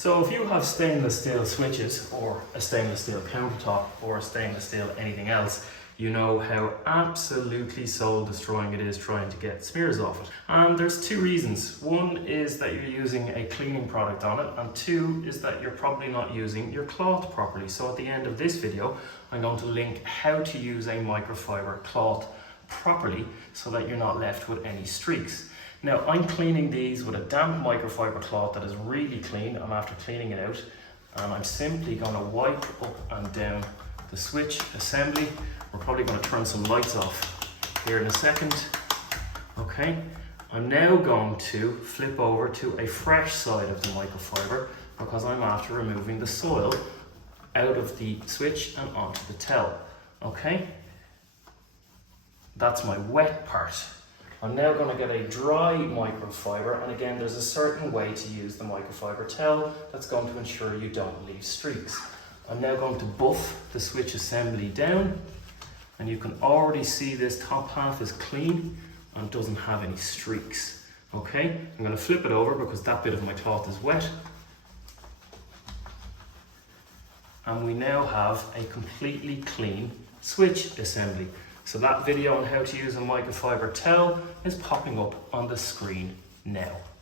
So if you have stainless steel switches or a stainless steel countertop or a stainless steel anything else, you know how absolutely soul destroying it is trying to get smears off it. And there's two reasons. One is that you're using a cleaning product on it, and two is that you're probably not using your cloth properly. So at the end of this video, I'm going to link how to use a microfiber cloth properly so that you're not left with any streaks. Now, I'm cleaning these with a damp microfiber cloth that is really clean. I'm after cleaning it out, and I'm simply going to wipe up and down the switch assembly. We're probably going to turn some lights off here in a second. Okay, I'm now going to flip over to a fresh side of the microfiber because I'm after removing the soil out of the switch and onto the towel. Okay, that's my wet part. I'm now going to get a dry microfiber, and again there's a certain way to use the microfiber towel that's going to ensure you don't leave streaks. I'm now going to buff the switch assembly down, and you can already see this top half is clean and doesn't have any streaks. Okay, I'm going to flip it over because that bit of my cloth is wet. And we now have a completely clean switch assembly. So that video on how to use a microfiber towel is popping up on the screen now.